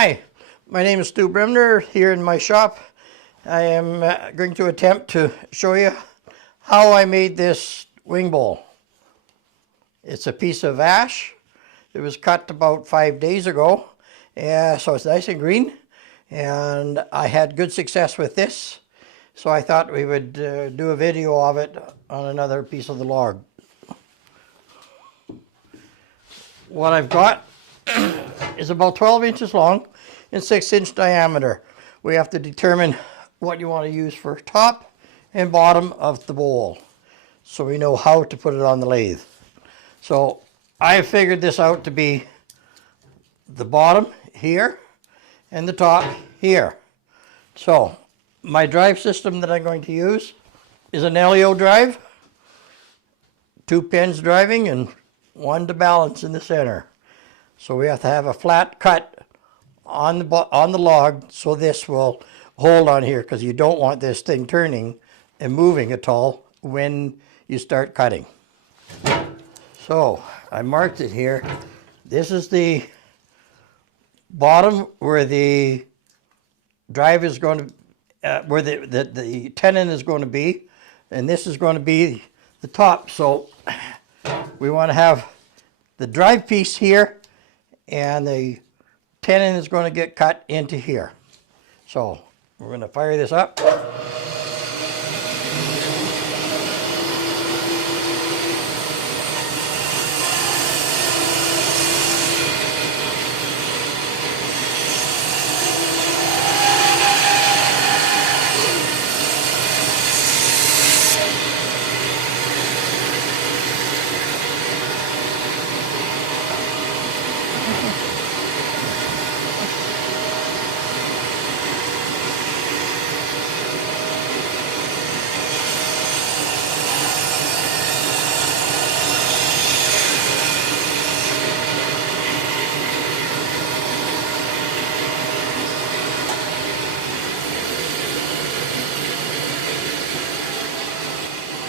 Hi, my name is Stew Bremner here in my shop. I am going to attempt to show you how I made this wing bowl. It's a piece of ash. It was cut about 5 days ago, so it's nice and green, and I had good success with this, so I thought we would do a video of it on another piece of the log. What I've got is about 12 inches long and 6-inch diameter. We have to determine what you want to use for top and bottom of the bowl so we know how to put it on the lathe. So I figured this out to be the bottom here and the top here. So my drive system that I'm going to use is an LEO drive, 2 pins driving and 1 to balance in the center. So we have to have a flat cut on the log so this will hold on here, because you don't want this thing turning and moving at all when you start cutting. So I marked it here. This is the bottom where the drive is going to, where the tenon is going to be, and this is going to be the top. So we want to have the drive piece here, and the tenon is going to get cut into here. So we're going to fire this up.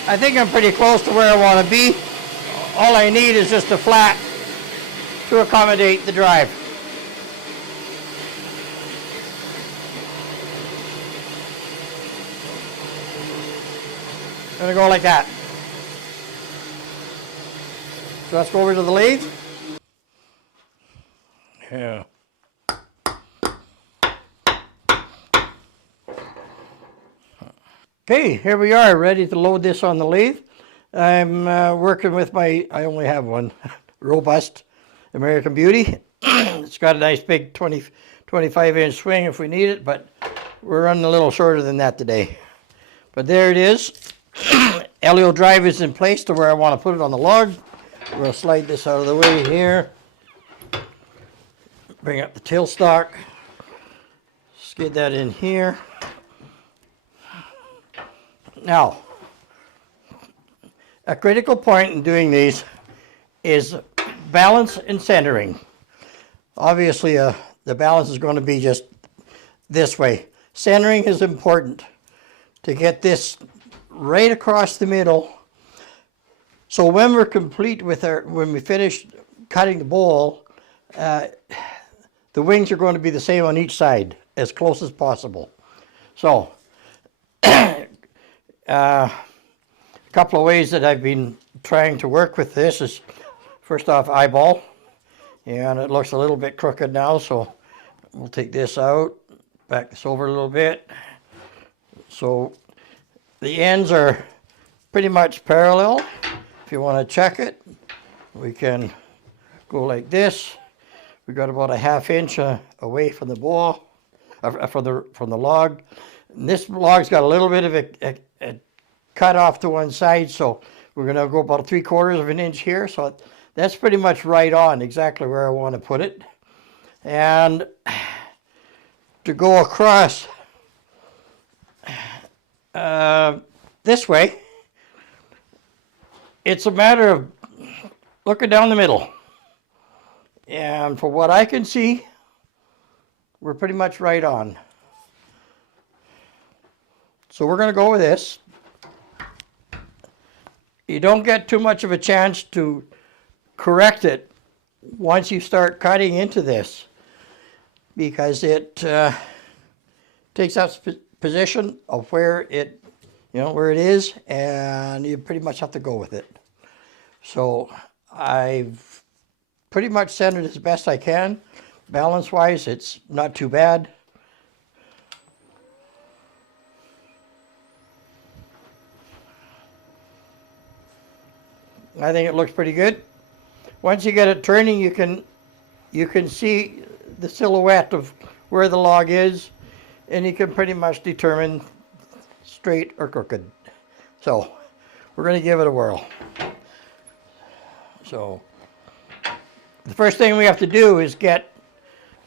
I think I'm pretty close to where I want to be. All I need is just a flat to accommodate the drive. I'm going to go like that. So let's go over to the lathe. Yeah. Okay, here we are, ready to load this on the lathe. I'm working with I only have one, robust American Beauty. It's got a nice big 25-inch swing if we need it, but we're running a little shorter than that today. But there it is. LEO drive is in place to where I want to put it on the log. We'll slide this out of the way here. Bring up the tailstock. Skid that in here. Now, a critical point in doing these is balance and centering. Obviously, the balance is going to be just this way. Centering is important to get this right across the middle. So when we're complete with when we finish cutting the bowl, the wings are going to be the same on each side, as close as possible. So, a couple of ways that I've been trying to work with this is, first off, eyeball, and it looks a little bit crooked now, so we'll take this out, back this over a little bit. So the ends are pretty much parallel. If you want to check it, we can go like this. We got about a 1/2 inch away from the bowl, from the log. And this log's got a little bit of a cut off to one side, so we're going to go about 3/4 of an inch here. So that's pretty much right on, exactly where I want to put it. And to go across this way, it's a matter of looking down the middle. And for what I can see, we're pretty much right on. So we're going to go with this. You don't get too much of a chance to correct it once you start cutting into this. because it takes up position of where it, where it is, and you pretty much have to go with it. So I've pretty much centered as best I can. Balance-wise, it's not too bad. I think it looks pretty good. Once you get it turning, you can see the silhouette of where the log is, and you can pretty much determine straight or crooked. So we're going to give it a whirl. So the first thing we have to do is get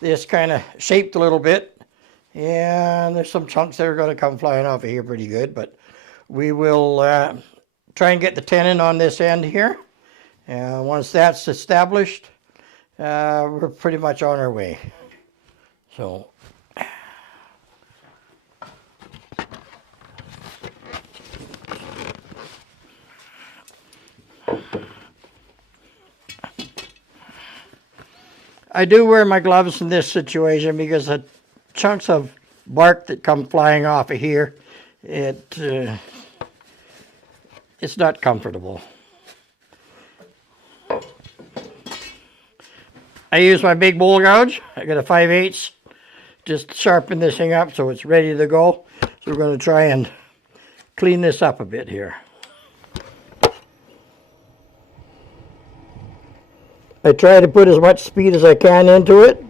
this kind of shaped a little bit, and there's some chunks that are going to come flying off of here pretty good, but we will try and get the tenon on this end here, and once that's established, we're pretty much on our way. So I do wear my gloves in this situation because the chunks of bark that come flying off of here, it's not comfortable. I use my big bowl gouge. I got a 5/8, just to sharpen this thing up so it's ready to go. So we're going to try and clean this up a bit here. I try to put as much speed as I can into it.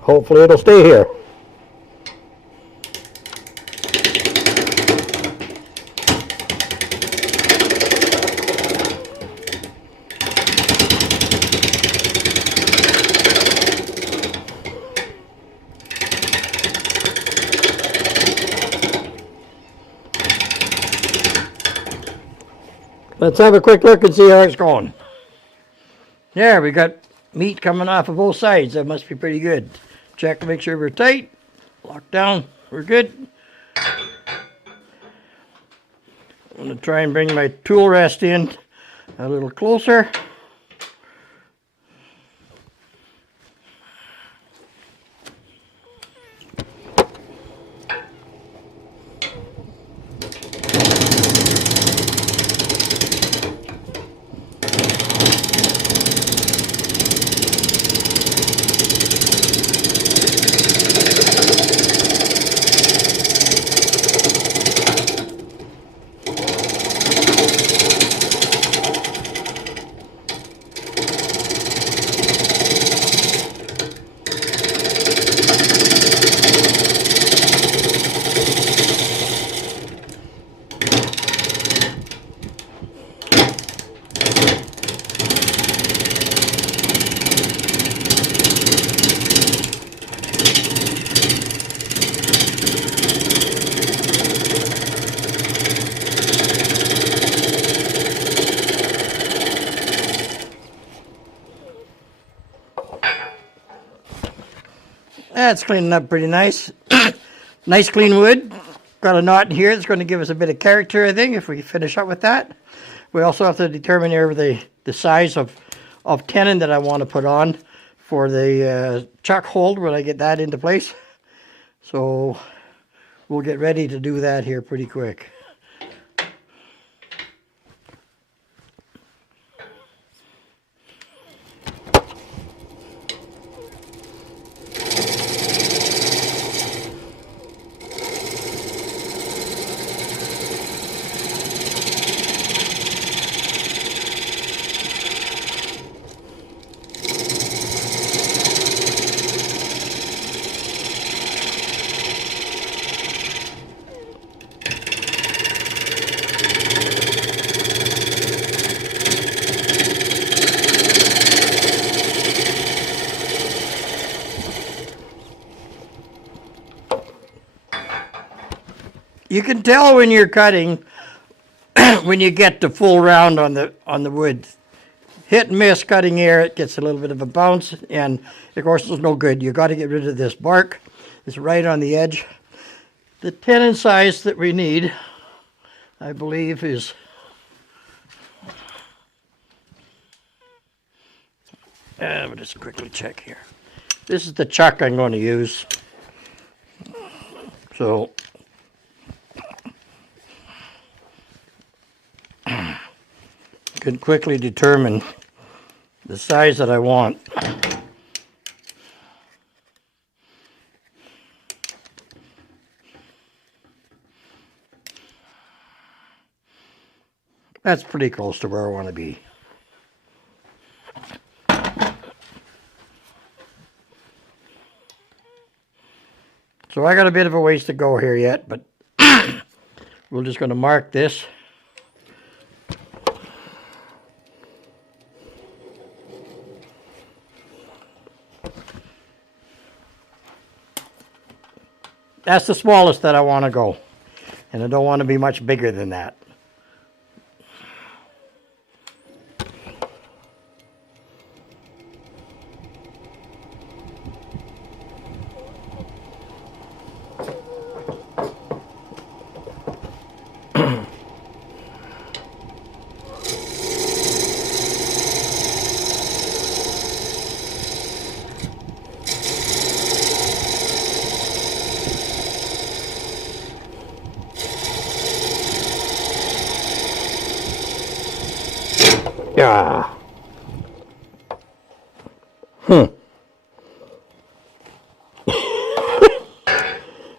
Hopefully it'll stay here. Let's have a quick look and see how it's going. Yeah, we got meat coming off of both sides. That must be pretty good. Check to make sure we're tight. Lock down. We're good. I'm going to try and bring my tool rest in a little closer. That's cleaning up pretty nice. Nice clean wood. Got a knot in here that's going to give us a bit of character, I think, if we finish up with that. We also have to determine here the size of tenon that I want to put on for the chuck hold when I get that into place. So we'll get ready to do that here pretty quick. You can tell when you're cutting when you get the full round on the wood. Hit and miss cutting air, it gets a little bit of a bounce, and of course it's no good. You got to get rid of this bark. It's right on the edge. The tenon size that we need, I believe, is we'll just quickly check here. This is the chuck I'm going to use. So can quickly determine the size that I want. That's pretty close to where I want to be. So I got a bit of a ways to go here yet, but we're just going to mark this. That's the smallest that I want to go, and I don't want to be much bigger than that. Yeah.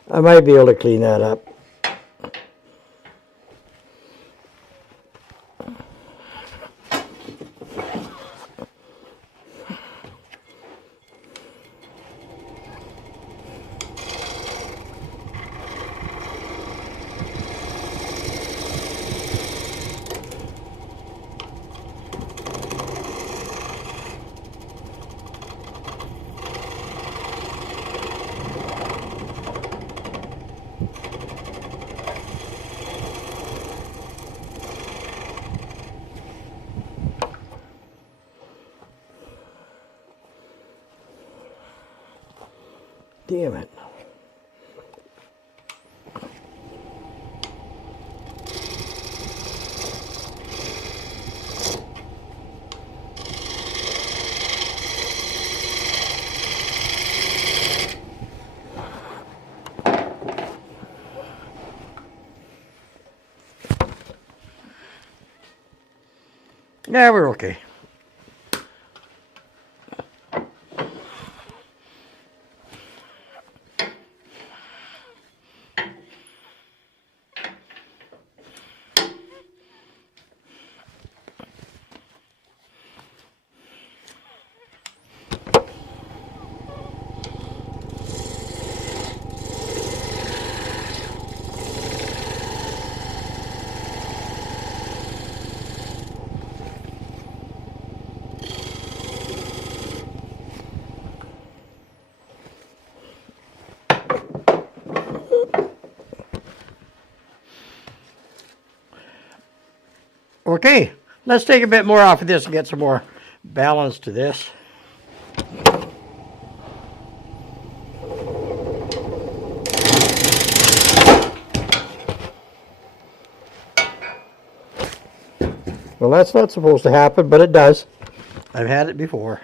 I might be able to clean that up. Damn it. Yeah, we're okay. Okay, let's take a bit more off of this and get some more balance to this. Well, that's not supposed to happen, but it does. I've had it before.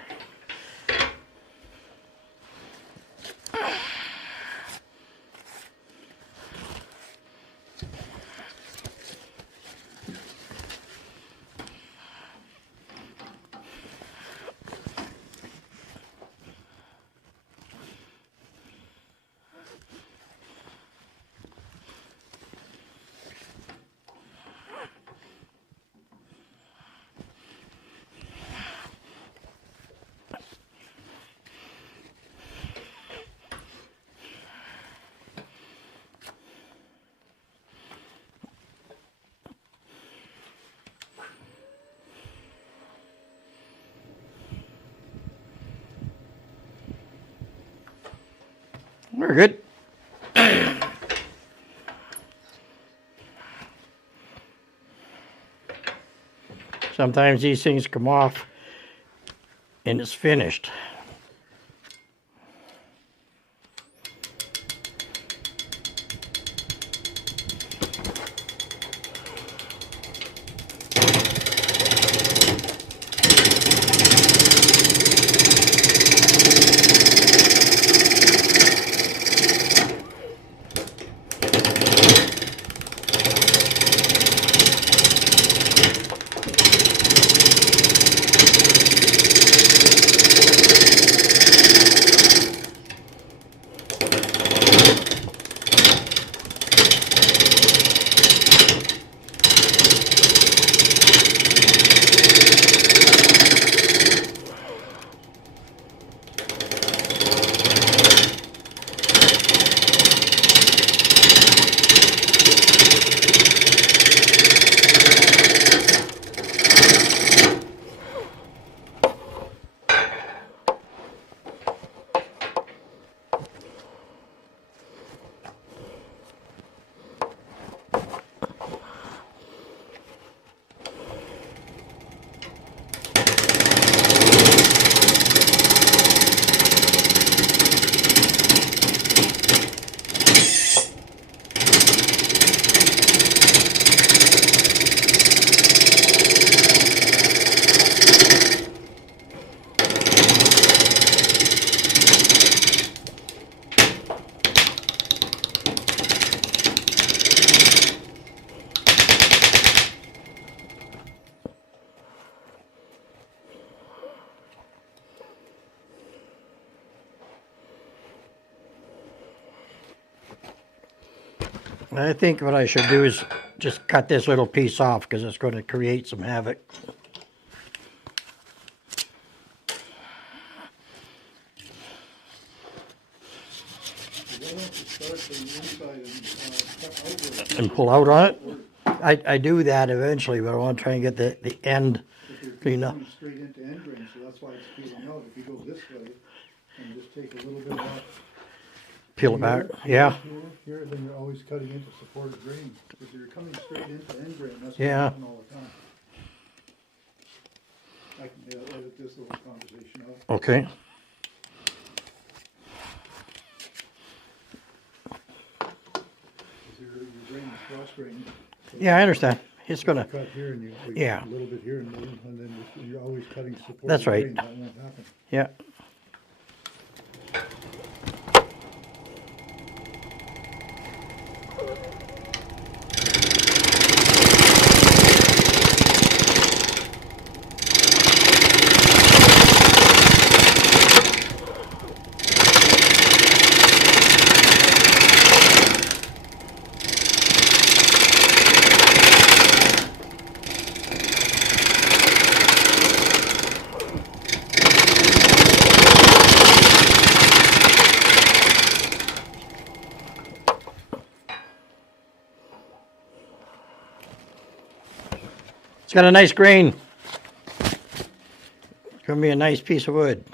We're good. Sometimes these things come off and it's finished. I think what I should do is just cut this little piece off because it's going to create some havoc. And pull out on it? I do that eventually, but I want to try and get the end cleaned up. Straight into end grain, so that's why it's peeling out. If you go this way and just take a little bit off. Peel it back, yeah. Here, then you're always cutting into supported grain. If you're coming straight into end grain, that's what Yeah. happens all the time. I can edit this little conversation out. Okay. Your grain is cross grain. Yeah, I understand. It's gonna, Cut here and you Yeah. a little bit here and then you're always cutting supported That's right. grain. That won't happen. yeah. It's got a nice grain. It's gonna be a nice piece of wood.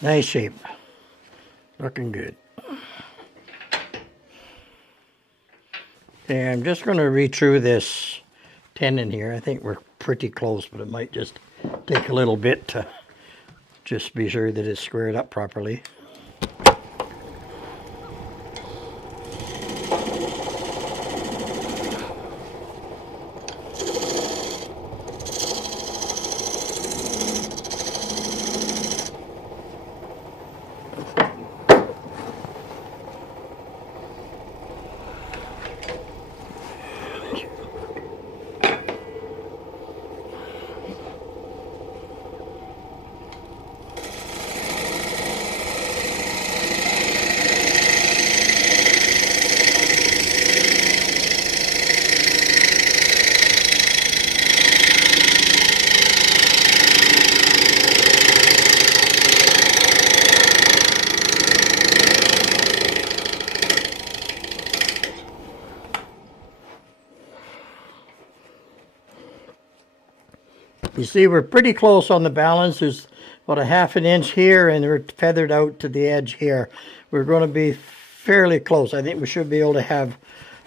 Nice shape. Looking good. Okay, I'm just going to reach through this tenon here. I think we're pretty close, but it might just take a little bit to just be sure that it's squared up properly. You see, we're pretty close on the balance. There's about a half an inch here, and we're feathered out to the edge here. We're going to be fairly close. I think we should be able to have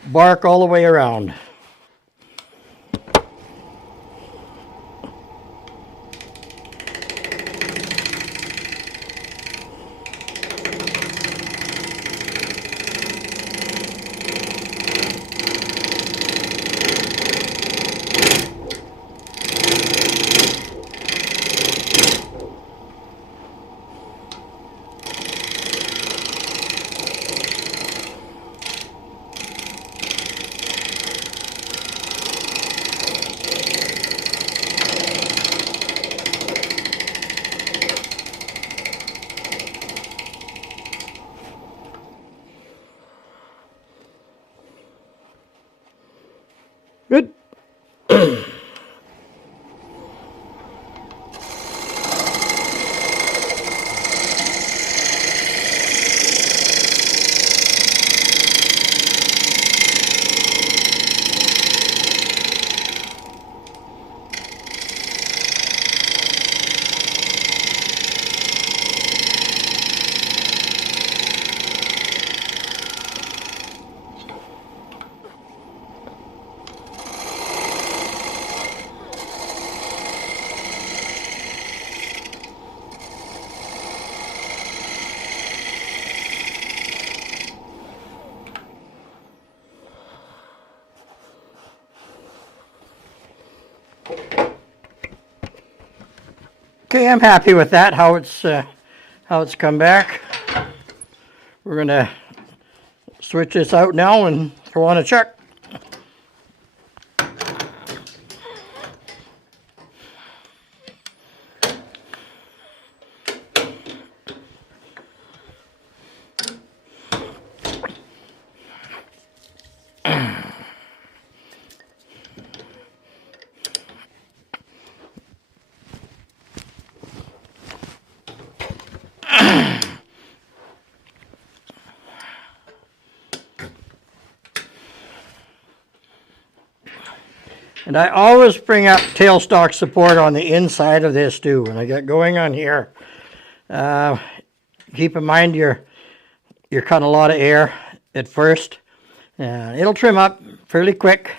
bark all the way around. Good. Okay, I'm happy with that, how it's come back. We're going to switch this out now and throw on a chuck. And I always bring up tailstock support on the inside of this too. When I get going on here, keep in mind you're cutting a lot of air at first. It'll trim up fairly quick,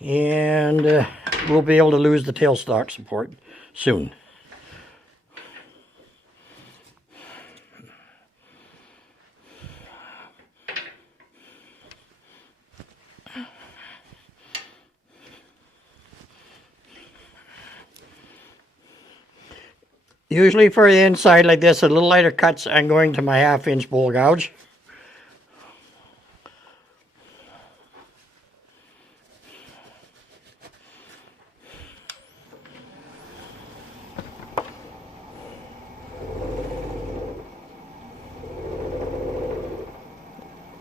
and we'll be able to lose the tailstock support soon. Usually for the inside like this, a little lighter cuts, I'm going to my 1/2 inch bowl gouge.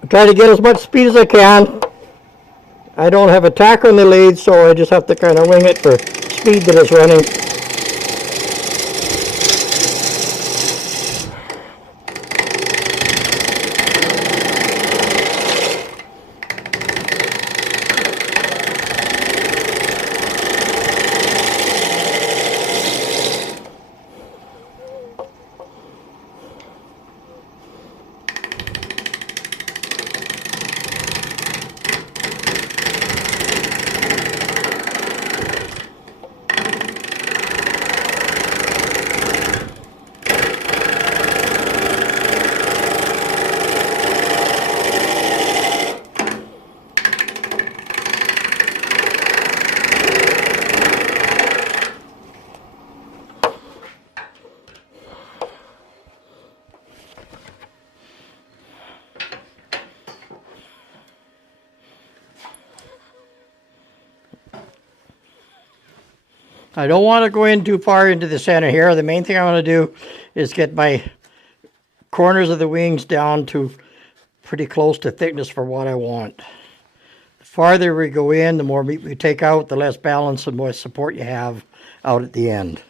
I try to get as much speed as I can. I don't have a tacker on the lathe, so I just have to kind of wing it for speed that it's running. I don't want to go in too far into the center here. The main thing I want to do is get my corners of the wings down to pretty close to thickness for what I want. The farther we go in, the more meat we take out, the less balance and more support you have out at the end.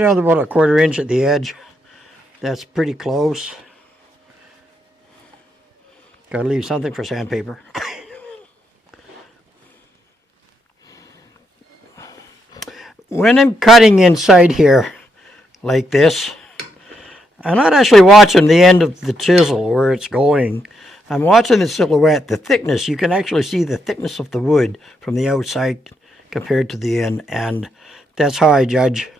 down to about a 1/4 inch at the edge. That's pretty close. Gotta leave something for sandpaper. When I'm cutting inside here like this, I'm not actually watching the end of the chisel where it's going. I'm watching the silhouette, the thickness. You can actually see the thickness of the wood from the outside compared to the end, and that's how I judge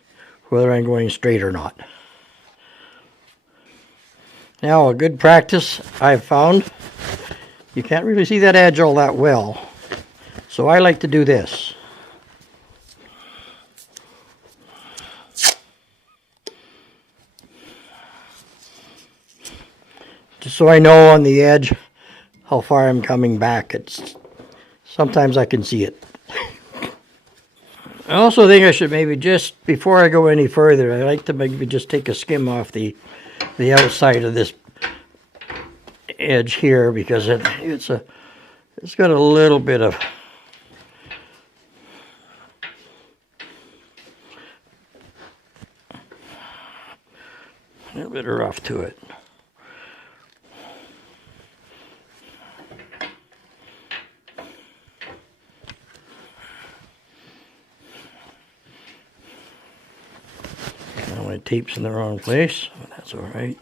whether I'm going straight or not. Now, a good practice I've found, you can't really see that edge all that well, so I like to do this. Just so I know on the edge how far I'm coming back. Sometimes I can see it. I also think I should maybe just, before I go any further, I like to maybe just take a skim off the outside of this edge here, because it's got a little bit of rough to it. My tape's in the wrong place, but that's all right.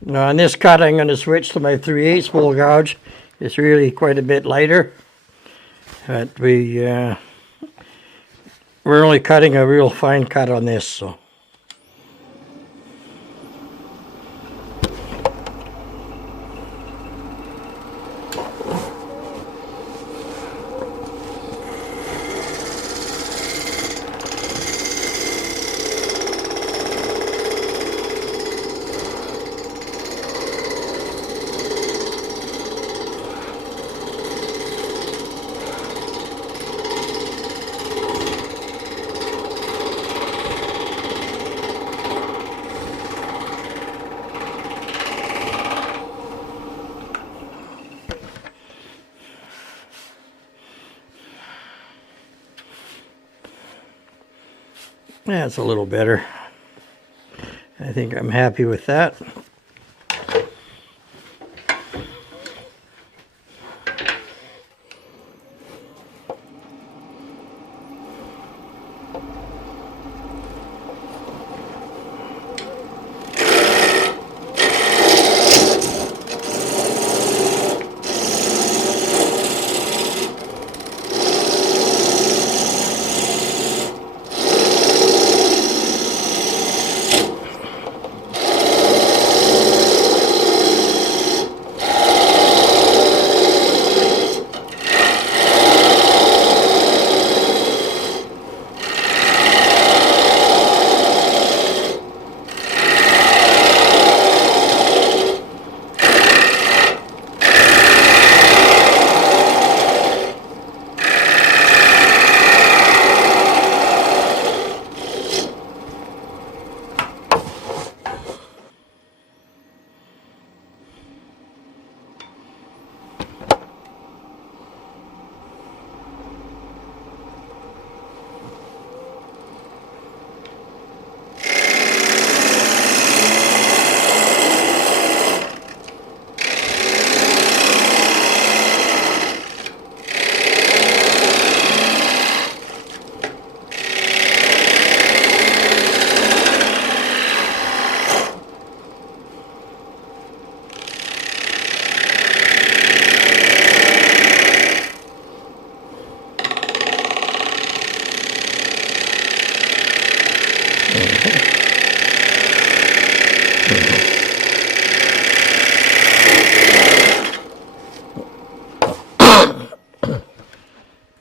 Now on this cut, I'm going to switch to my 3/8 bowl gouge. It's really quite a bit lighter, but we're only cutting a real fine cut on this, so. That's a little better. I think I'm happy with that.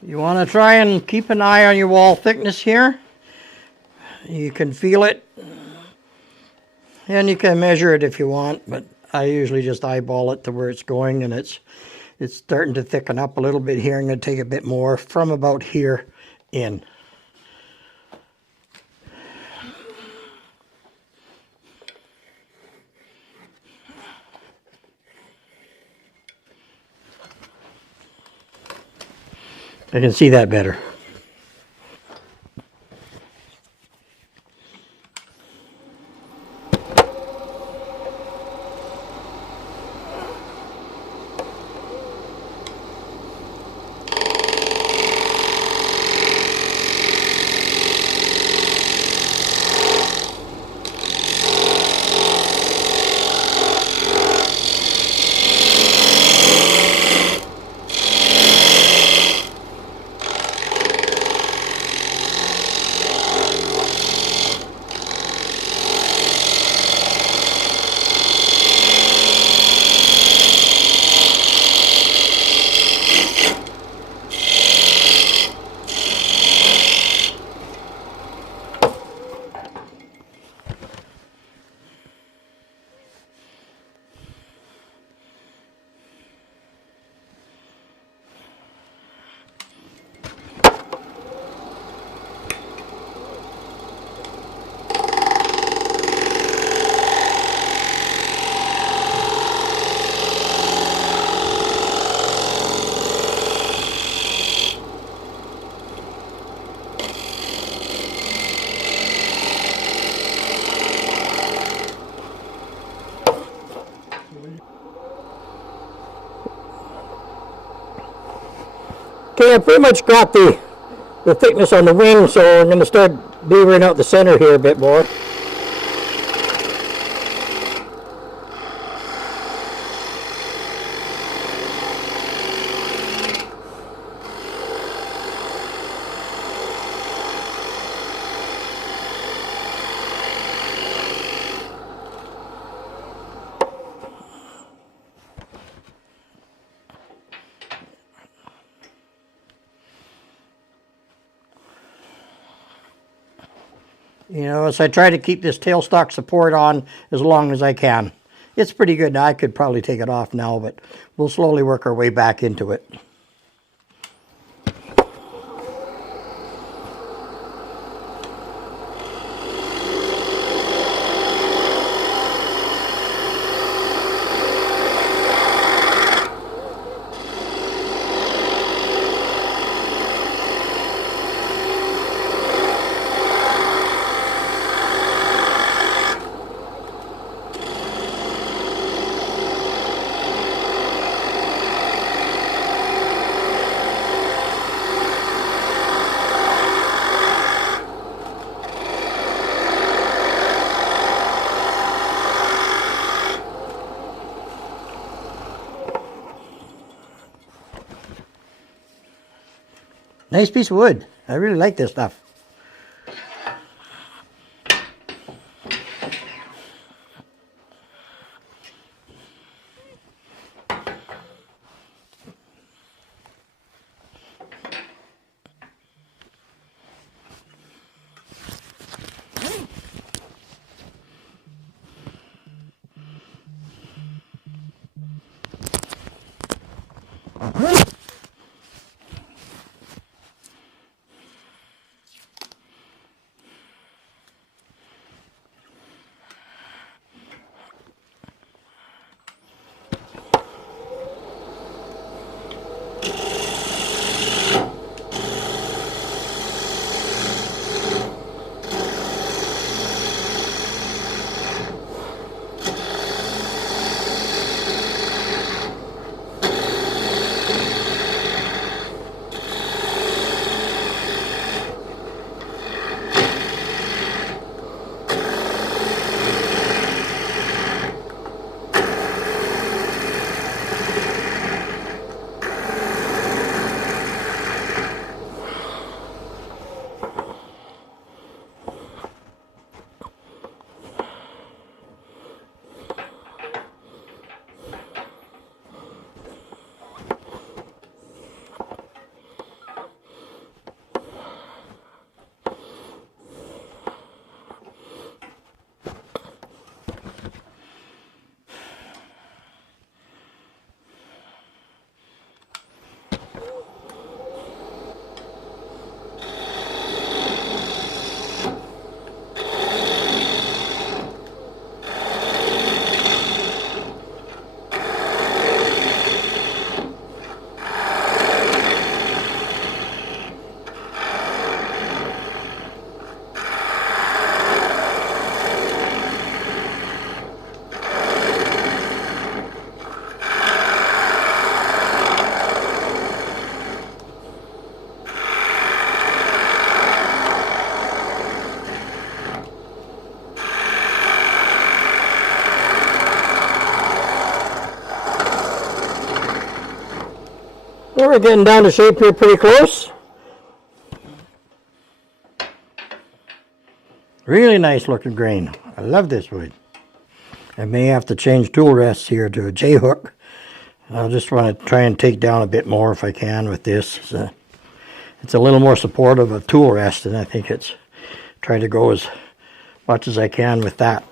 You want to try and keep an eye on your wall thickness here. You can feel it, and you can measure it if you want, but I usually just eyeball it to where it's going, and it's starting to thicken up a little bit here. I'm going to take a bit more from about here in. I can see that better. Okay, I pretty much got the thickness on the wing, so I'm going to start beavering out the center here a bit more. You know, so I try to keep this tailstock support on as long as I can. It's pretty good now. I could probably take it off now, but we'll slowly work our way back into it. Nice piece of wood. I really like this stuff. Well, we're getting down to shape here pretty close. Really nice looking grain. I love this wood. I may have to change tool rests here to a J-hook. I'll just want to try and take down a bit more if I can with this. It's a little more supportive of tool rest, and I think it's trying to go as much as I can with that.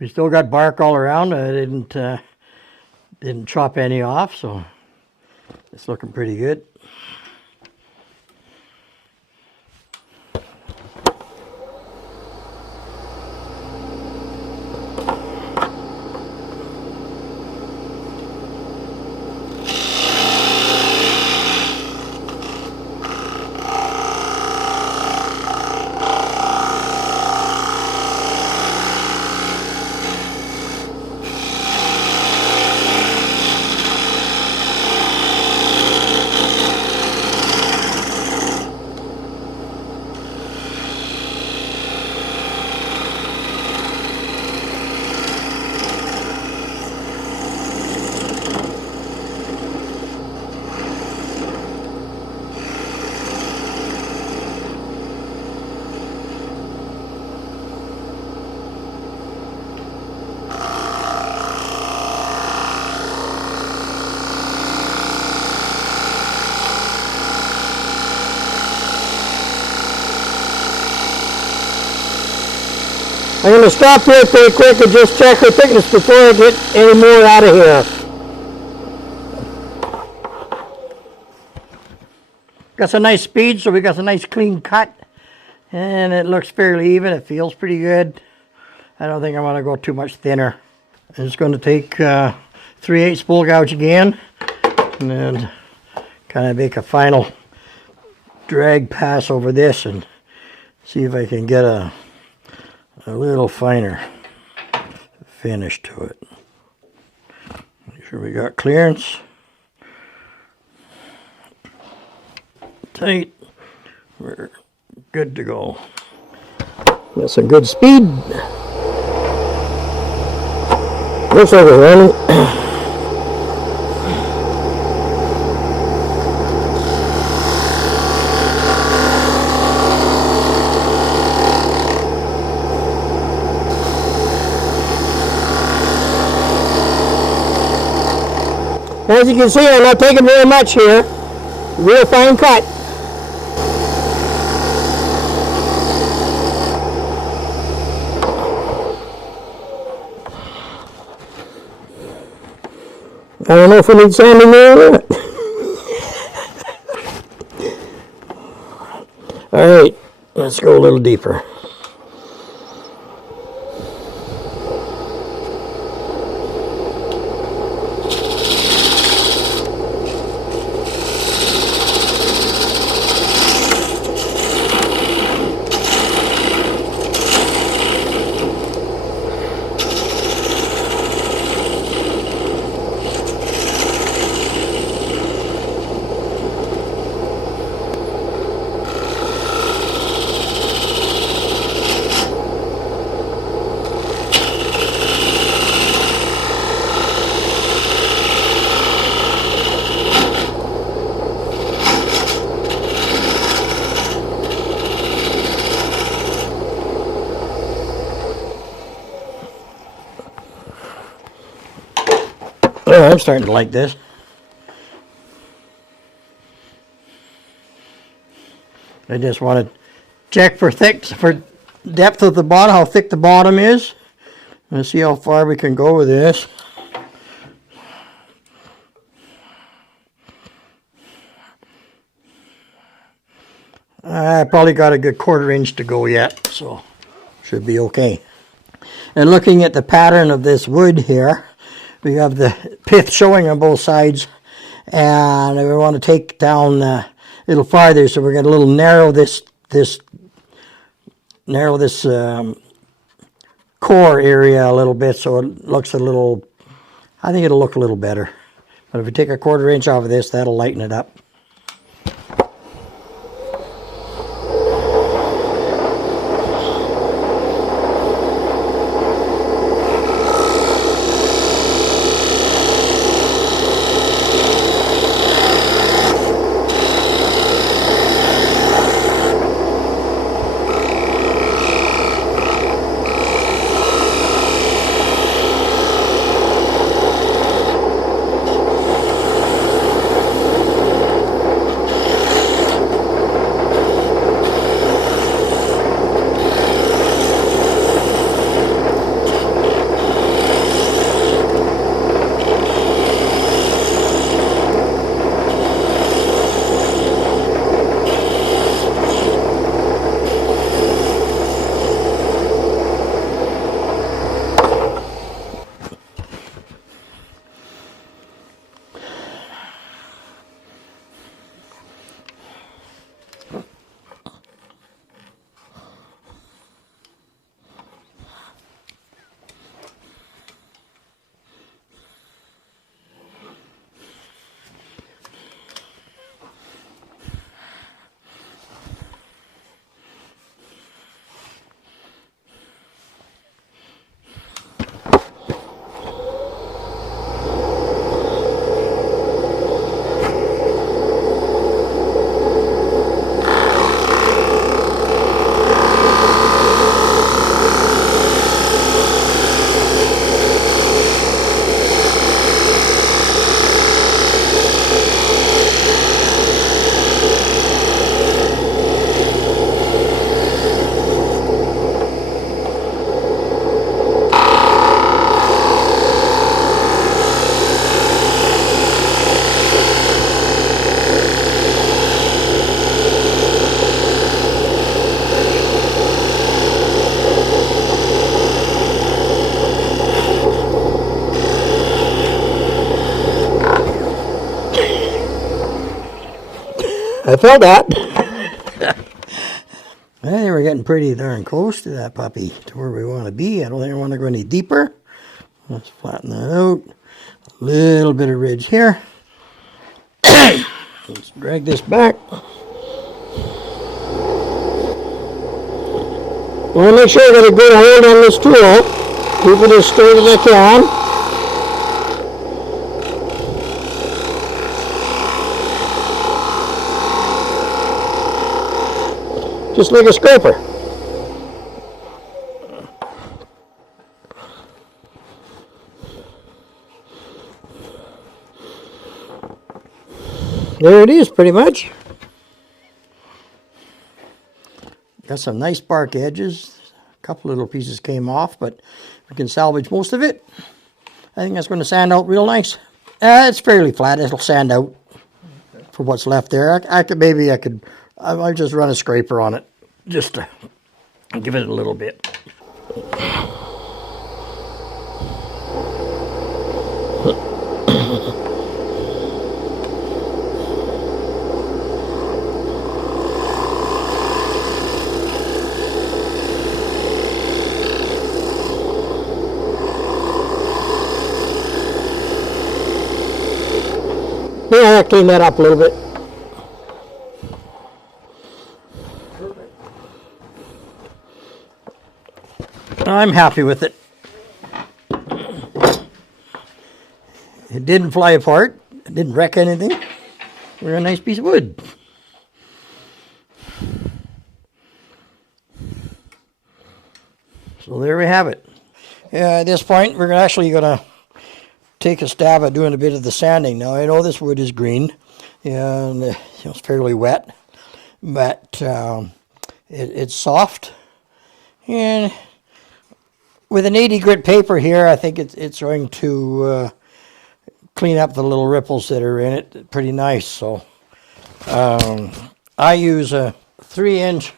We still got bark all around. I didn't chop any off, so it's looking pretty good. I'm going to stop here pretty quick and just check the thickness before I get any more out of here. Got some nice speed, so we got some nice clean cut. And it looks fairly even. It feels pretty good. I don't think I want to go too much thinner. I'm just going to take 3/8 spool gouge again. And then kind of make a final drag pass over this and see if I can get a little finer finish to it. Make sure we got clearance. Tight. We're good to go. Got some good speed. Looks like we're running. As you can see, I'm not taking very much here. Real fine cut. I don't know if we need sanding there or not. All right, let's go a little deeper. Oh, I'm starting to like this. I just want to check for depth of the bottom, how thick the bottom is. Let's see how far we can go with this. I probably got a good 1/4 inch to go yet, so should be okay. And looking at the pattern of this wood here, we have the pith showing on both sides, and we want to take down a little farther, so we're going to narrow this core area a little bit, so it looks a little. I think it'll look a little better. But if we take a 1/4 inch off of this, that'll lighten it up. I felt that. I think we're getting pretty darn close to that puppy, to where we want to be. I don't think I want to go any deeper. Let's flatten that out. A little bit of ridge here. Let's drag this back. Want to make sure I got a good hold on this tool. Keep it as straight as I can. Just like a scraper. There it is, pretty much. Got some nice bark edges. A couple little pieces came off, but we can salvage most of it. I think that's going to sand out real nice. It's fairly flat. It'll sand out for what's left there. I'll just run a scraper on it, just to give it a little bit. Yeah, clean that up a little bit. I'm happy with it. It didn't fly apart. It didn't wreck anything. We're a nice piece of wood. So there we have it. At this point, we're actually going to take a stab at doing a bit of the sanding. Now, I know this wood is green and it's fairly wet. but it's soft. And with an 80 grit paper here, I think it's going to clean up the little ripples that are in it pretty nice. So I use a 3-inch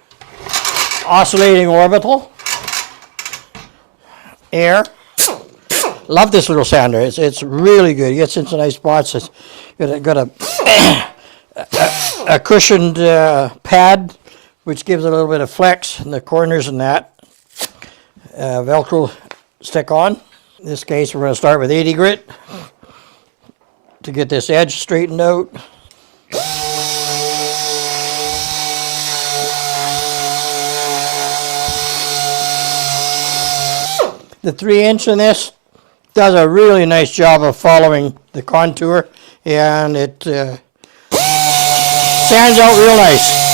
oscillating orbital air. Love this little sander. It's really good. It gets into nice spots. It's got a cushioned pad, which gives it a little bit of flex in the corners and that. Velcro stick on. In this case, we're going to start with 80 grit to get this edge straightened out. The 3-inch in this does a really nice job of following the contour, and it sands out real nice.